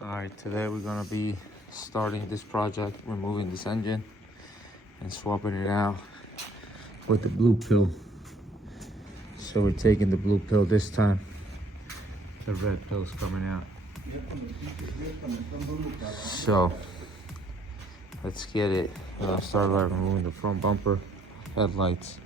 Alright, today we're gonna be starting this project, removing this engine and swapping it out with the blue pill. So we're taking the blue pill this time. The red pill's coming out. So let's get it. Start by removing the front bumper, headlights,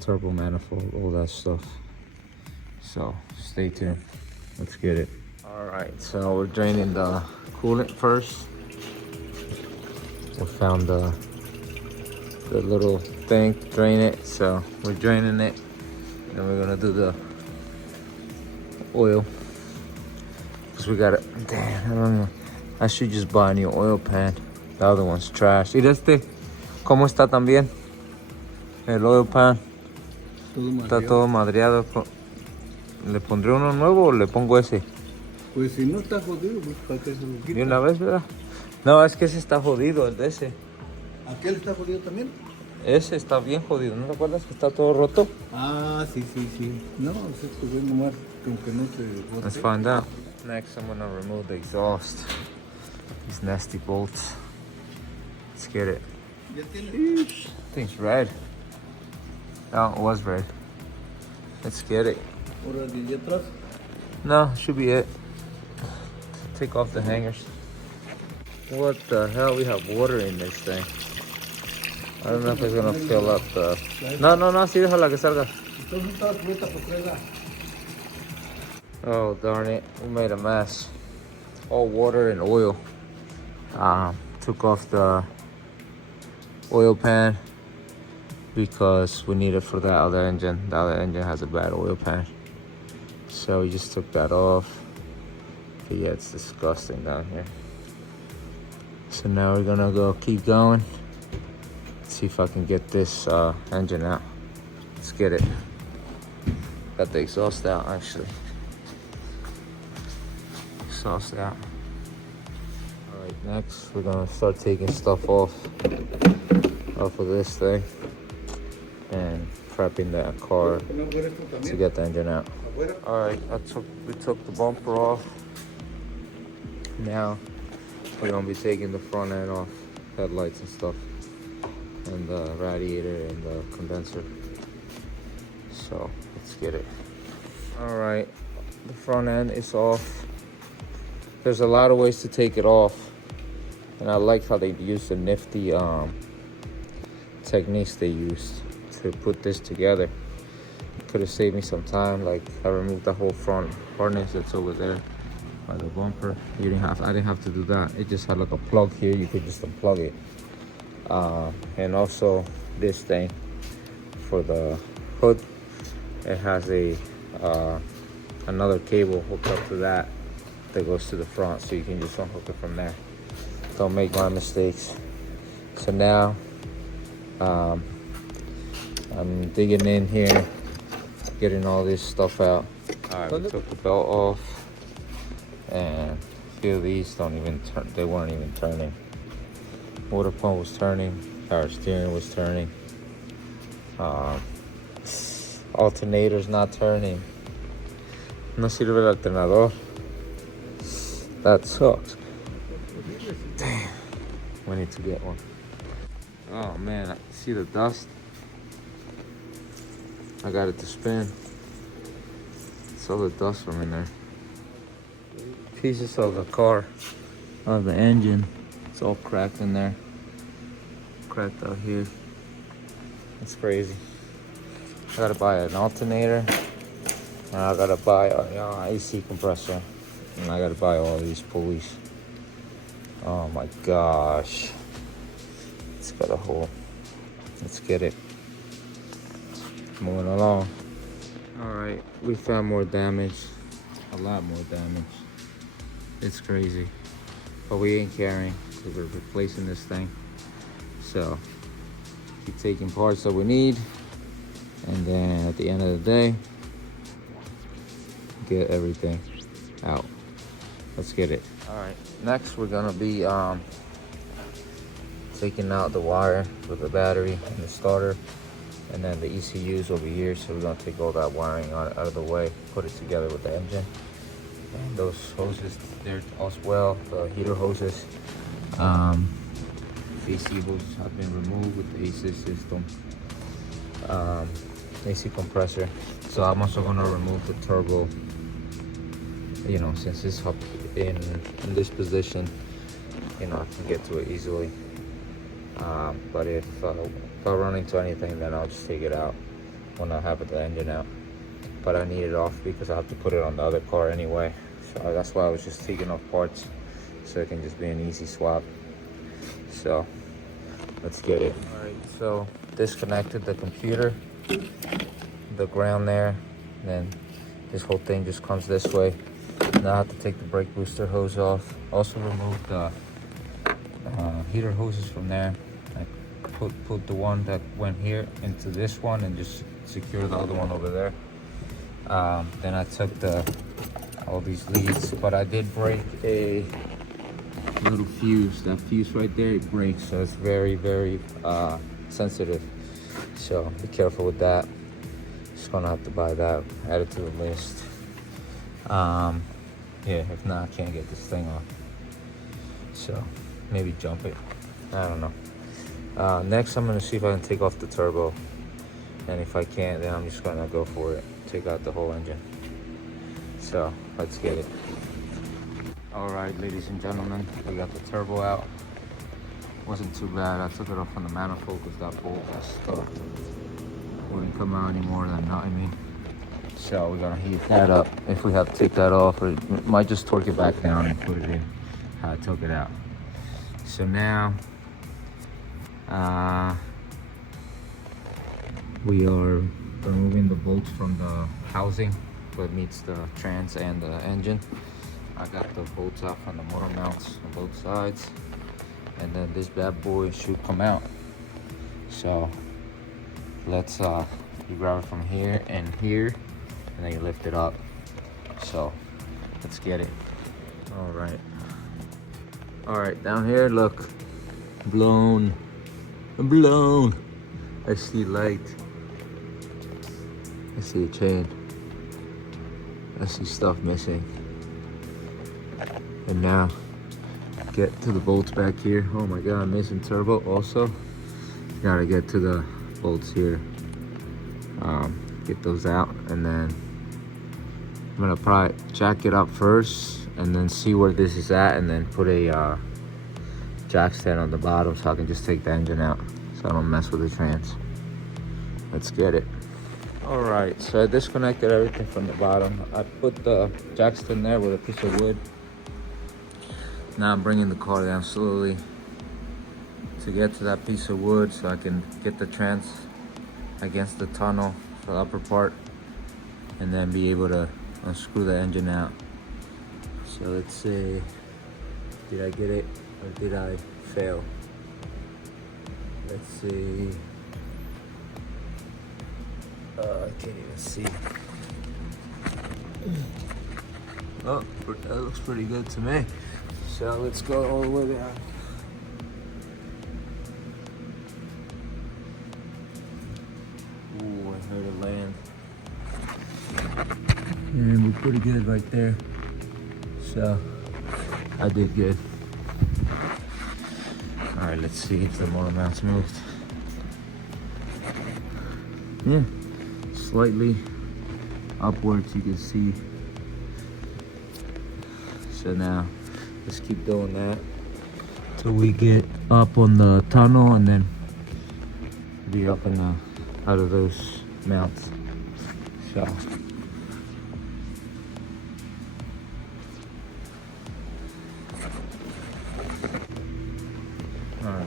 turbo manifold, all that stuff. So stay tuned. Let's get it. All right, so we're draining the coolant first. We found the little thing, drain it. So we're draining it. Then we're gonna do the oil. Cause we got it. Damn, I don't know. I should just buy a new oil pan. The other one's trash. ¿Y este? ¿Cómo está también? El oil pan. Está todo madreado. ¿Le pondré uno nuevo o le pongo ese? Pues si no está jodido, pues para que se lo quite. De una vez, ¿verdad? No, es que ese está jodido, el de ese. ¿Aquel está jodido también? Ese está bien jodido, ¿no te acuerdas que está todo roto? Ah, sí. No, esto es nomás como que no se bote. Let's find out. Next, I'm gonna remove the exhaust. These nasty bolts. Let's get it. ¿Ya tiene? Thing's red. Oh, it was red. Let's get it. ¿Ahora de allá atrás? No, should be it. Take off the hangers. What the hell? We have water in this thing. I don't know if it's gonna fill up the... No, sí, déjala que salga. Entonces está suelta por traerla. Oh, darn it. We made a mess. All water and oil. Took off the oil pan because we need it for that other engine. The other engine has a bad oil pan. So we just took that off. But yeah, it's disgusting down here. So now we're gonna keep going. See if I can get this engine out. Let's get it. Got the exhaust out actually. Exhaust out. Alright, next we're gonna start taking stuff off of this thing and prepping that car to get the engine out. Alright, we took the bumper off. Now we're gonna be taking the front end off, headlights and stuff, and the radiator and the condenser. So let's get it. Alright, the front end is off. There's a lot of ways to take it off, and I like how they use the nifty techniques they used to put this together. Could have saved me some time. Like I removed the whole front harness that's over there by the bumper. I didn't have to do that. It just had like a plug here. You could just unplug it. And also this thing for the hood. It has a another cable hooked up to that goes to the front, so you can just unhook it from there. Don't make my mistakes. So now I'm digging in here, getting all this stuff out. Alright, we took the belt off, and a few of these don't even turn. They weren't even turning. Water pump was turning, power steering was turning, alternator's not turning. No sirve el alternador. That sucks. Damn. We need to get one. Oh man, I see the dust. I got it to spin. It's all the dust from in there. Pieces of the car, of the engine. It's all cracked in there. Cracked out here. It's crazy. I gotta buy an alternator. And I gotta buy an AC compressor. And I gotta buy all these pulleys. Oh my gosh. It's got a hole. Let's get it. Moving along. Alright, we found more damage. A lot more damage. It's crazy. But we ain't caring because we're replacing this thing. So, keep taking parts that we need. And then at the end of the day, get everything out. Let's get it. All right, next we're gonna be taking out the wire for the battery and the starter, and then the ECUs over here. So we're gonna take all that wiring out of the way, put it together with the engine, And those hoses there as well, the heater hoses. AC hoses have been removed with the AC system. AC compressor. So I'm also gonna remove the turbo, you know, since it's up in this position, you know, I can get to it easily. But if I run into anything, then I'll just take it out when I have the engine out. But I need it off because I have to put it on the other car anyway. So that's why I was just taking off parts, so it can just be an easy swap. So let's get it. All right, so disconnected the computer, the ground there, then this whole thing just comes this way. Now I have to take the brake booster hose off. Also remove the heater hoses from there. I put the one that went here into this one and just secure the other one over there. Then I took all these leads, but I did break a little fuse. That fuse right there, it breaks, so it's very, very sensitive. So be careful with that. Just gonna have to buy that, add it to the list. Yeah, if not, I can't get this thing off. So maybe jump it. I don't know. Next, I'm gonna see if I can take off the turbo, and if I can't, then I'm just gonna go for it. Take out the whole engine. So let's get it. All right, ladies and gentlemen, we got the turbo out. Wasn't too bad. I took it off from the manifold because that bolt got stuck. Wouldn't come out anymore than not, I mean. So we're gonna heat that up. If we have to take that off, or might just torque it back down and put it in how I took it out. So now we are removing the bolts from the housing where it meets the trans and the engine. I got the bolts out from the motor mounts on both sides, and then this bad boy should come out. So let's you grab it from here and here, and then you lift it up. So let's get it. All right, down here, look, blown. I see light. I see a chain. I see stuff missing. And now get to the bolts back here. Oh my god, I'm missing turbo also. Gotta get to the bolts here. Get those out, and then I'm gonna probably jack it up first and then see where this is at, and then put a jack stand on the bottom so I can just take the engine out so I don't mess with the trans. Let's get it. All right, so I disconnected everything from the bottom. I put the jack stand there with a piece of wood. Now I'm bringing the car down slowly to get to that piece of wood so I can get the trans against the tunnel, the upper part, and then be able to unscrew the engine out. So let's see, did I get it or did I fail? Let's see. I can't even see. Oh, that looks pretty good to me. So let's go all the way down. Ooh, I heard it land. And we're pretty good right there. So I did good. All right, let's see if the motor mount's moved. Yeah, slightly upwards, you can see. So now let's keep doing that till we get up on the tunnel, and then be up in the out of those mounts. So alright,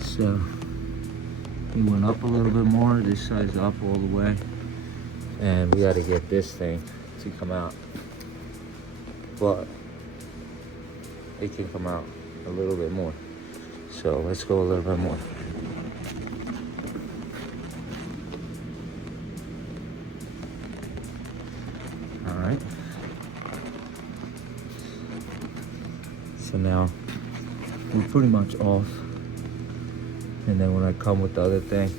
so we went up a little bit more. This side's up all the way, and we got to get this thing to come out, but it can come out a little bit more. So let's go a little bit more. All right. So now we're pretty much off. And then when I come with the other thing,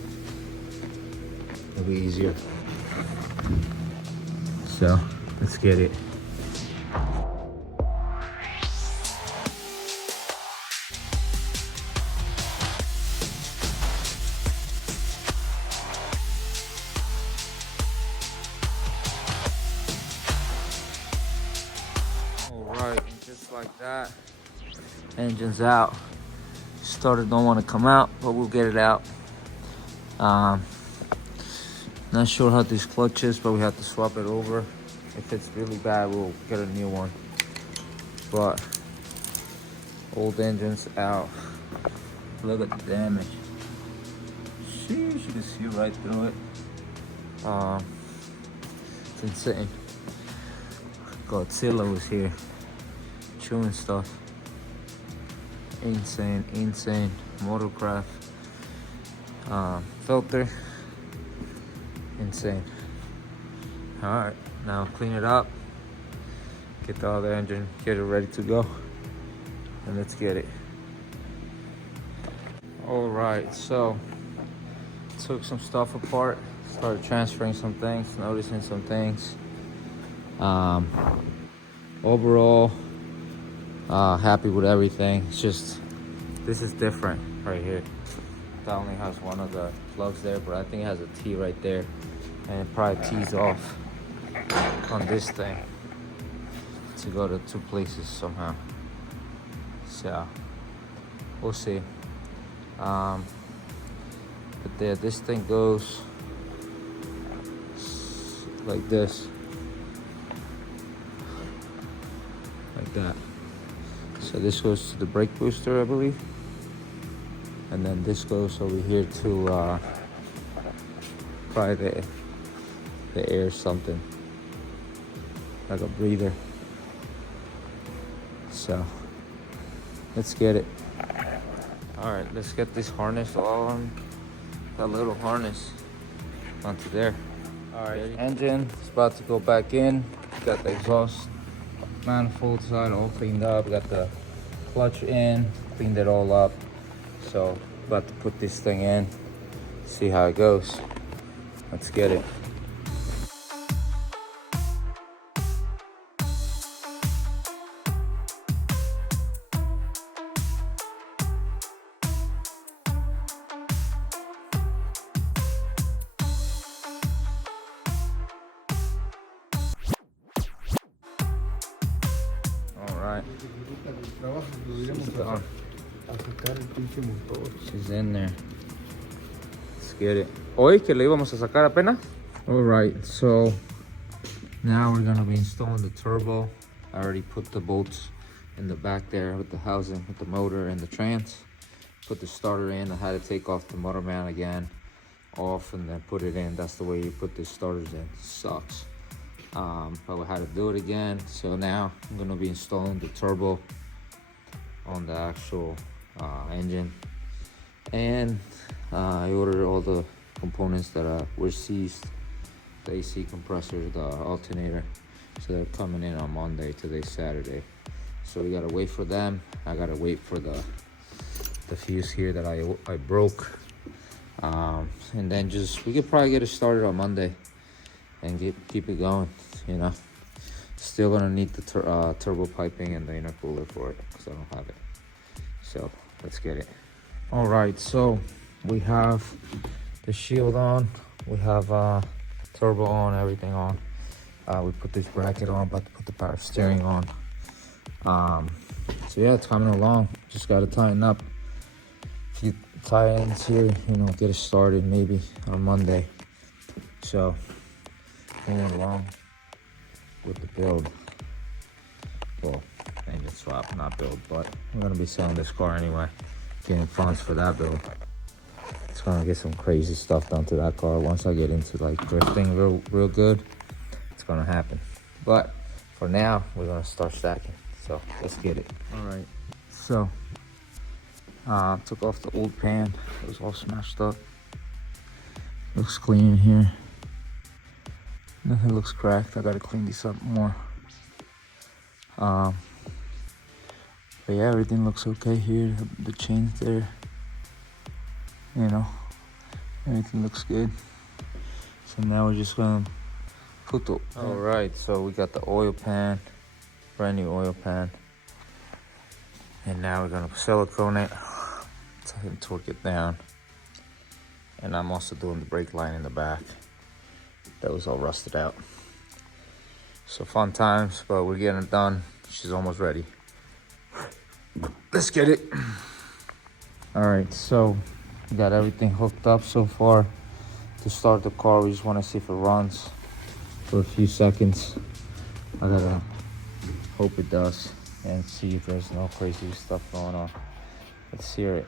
it'll be easier. So let's get it. just like that. Engine's out. Starter don't want to come out, but we'll get it out. Not sure how this clutch is, but we have to swap it over. If it's really bad, we'll get a new one. But old engine's out. Look at the damage. Sheesh, you can see right through it. It's insane. Godzilla was here chewing stuff. Insane. Motorcraft filter. Insane. Alright, now clean it up. Get the other engine, get it ready to go. And let's get it. Alright, so took some stuff apart, started transferring some things, noticing some things. Overall, happy with everything. It's just, this is different right here. That only has one of the plugs there, but I think it has a T right there, and it probably tees off on this thing to go to two places somehow. So we'll see. But there, this thing goes like this, like that. So this goes to the brake booster, I believe, and then this goes over here to probably the air something, like a breather. So let's get it. All right, let's get this harness on, that little harness onto there. All right, engine is about to go back in. Got the exhaust manifold side all cleaned up. Got the clutch in, cleaned it all up. So about to put this thing in, see how it goes. Let's get it. She's in there. Let's get it. Hoy que le íbamos a sacar apenas. All right, so now we're gonna be installing the turbo. I already put the bolts in the back there with the housing, with the motor and the trans. Put the starter in. I had to take off the motor man again, off, and then put it in. That's the way you put the starters in. Sucks. But we had to do it again. So now I'm gonna be installing the turbo on the actual engine, and I ordered all the components that were seized, the AC compressor, the alternator, so they're coming in on Monday. Today's Saturday, so we gotta wait for them. I gotta wait for the fuse here that I broke, and then we could probably get it started on Monday and keep it going, you know. Still gonna need the turbo piping and the intercooler for it because I don't have it. So let's get it. All right, so we have the shield on, we have turbo on, everything on. We put this bracket on, about to put the power steering on. So yeah, it's coming along. Just gotta tighten up a few tie-ins here, you know, get it started maybe on Monday. So going along with the build. Well, engine swap, not build, but I'm gonna be selling this car anyway, getting funds for that build. It's gonna get some crazy stuff done to that car. Once I get into like drifting real good, it's gonna happen. But for now, we're gonna start stacking. So let's get it. All right, so took off the old pan. It was all smashed up. Looks clean in here. Nothing looks cracked. I gotta clean this up more. But yeah, everything looks okay here. The chain's there. You know, everything looks good. So now we're just gonna put the... All right, so we got the oil pan, brand new oil pan. And now we're gonna silicone it and torque it down. And I'm also doing the brake line in the back. That was all rusted out. So fun times, but we're getting it done. She's almost ready. let's get it. All right, so we got everything hooked up so far. To start the car, we just want to see if it runs for a few seconds. I gotta hope it does and see if there's no crazy stuff going on. Let's hear it.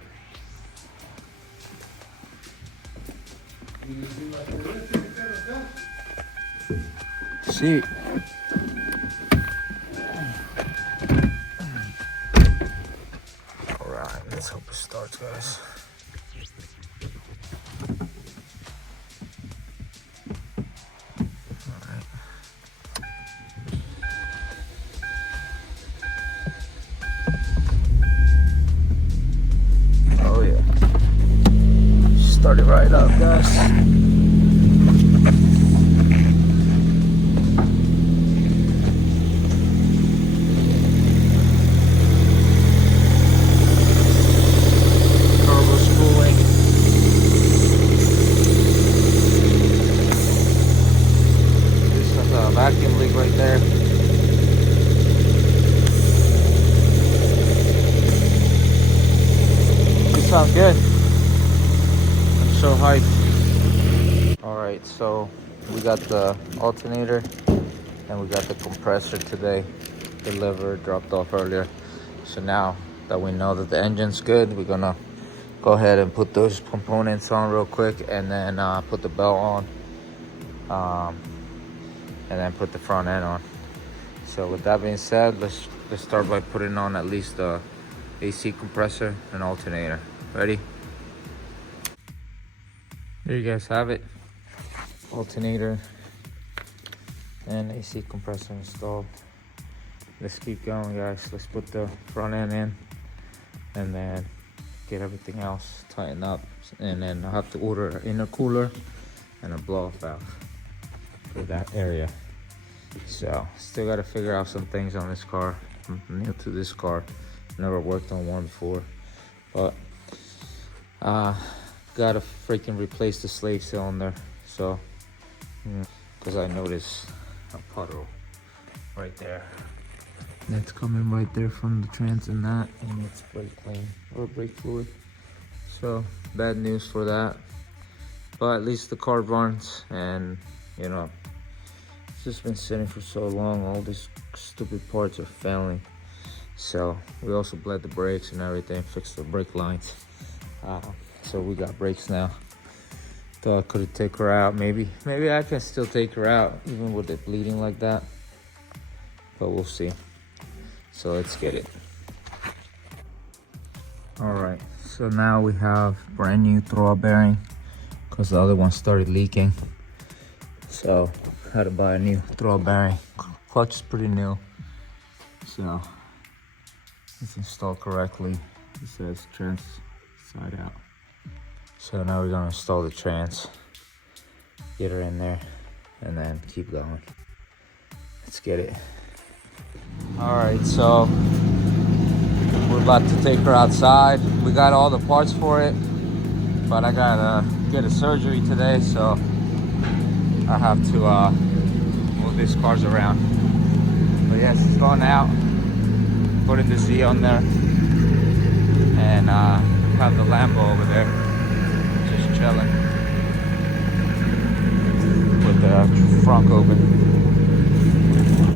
See. All right, let's hope it starts, guys. Oh yeah. Start it right up, guys. Vacuum leak right there. It sounds good. I'm so hyped. Alright, so we got the alternator and we got the compressor today delivered, dropped off earlier. So now that we know that the engine's good, we're gonna go ahead and put those components on real quick and then put the belt on. And then put the front end on. So with that being said, let's start by putting on at least the AC compressor and alternator. Ready? There you guys have it. Alternator and AC compressor installed. Let's keep going, guys. Let's put the front end in and then get everything else tightened up. And then I'll have to order an intercooler and a blow-off valve for that area. So still got to figure out some things on this car. I'm new to this car, never worked on one before, but gotta freaking replace the slave cylinder. So because I noticed a puddle right there, that's coming right there from the trans and that, and it's brake clean or brake fluid. So bad news for that, but at least the car runs. And you know, it's just been sitting for so long, all these stupid parts are failing. So we also bled the brakes and everything, fixed the brake lines. So we got brakes now. Thought I could take her out. Maybe I can still take her out even with it bleeding like that, but we'll see. So let's get it. All right, so now we have brand new throwout bearing because the other one started leaking. So had to buy a new throwout bearing. Clutch is pretty new, so it's installed correctly. It says trans side out. So now we're gonna install the trans, get her in there, and then keep going. Let's get it. All right, so we're about to take her outside. We got all the parts for it, but I gotta get a surgery today, so I have to move these cars around. But yes, it's going out. Putting the Z on there, and have the Lambo over there, just chilling with the front open.